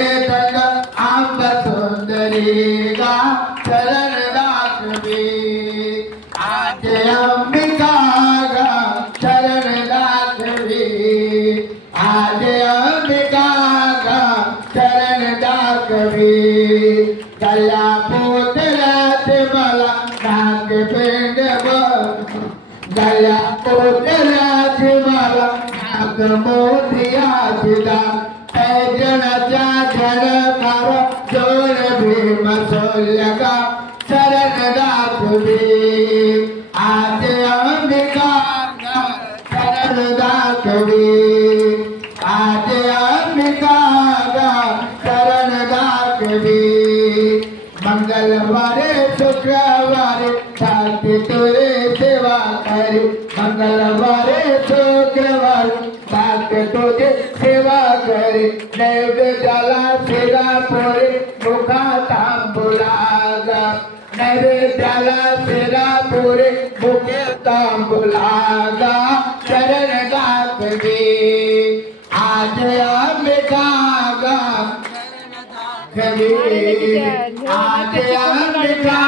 आंब सुंदरी गा चरण दासवी आज अंबिका गा चरण दासवी आज अंबिका गा चरण दासवी गला पोतरात मला नाक पिंड गला पोतरात मला नाक मोतिया सिदा जनाचा जनकार जोर भीम सोल्यगा चरण दासवी आज अंबिका चरण दासवी आज अंबिका चरण दासवी मंगलवारे शुक्रवारे साथी तुरे सेवा करे मंगलवारे शुक्रवारे साथी तुझे सेवा करे नैवेद्याला शिरा पोरे मुखा तांबुलागा नैवेद्याला शिरा पोरे मुखे तांबुलागा चरण दासवी आज अंबिका आज अंबिका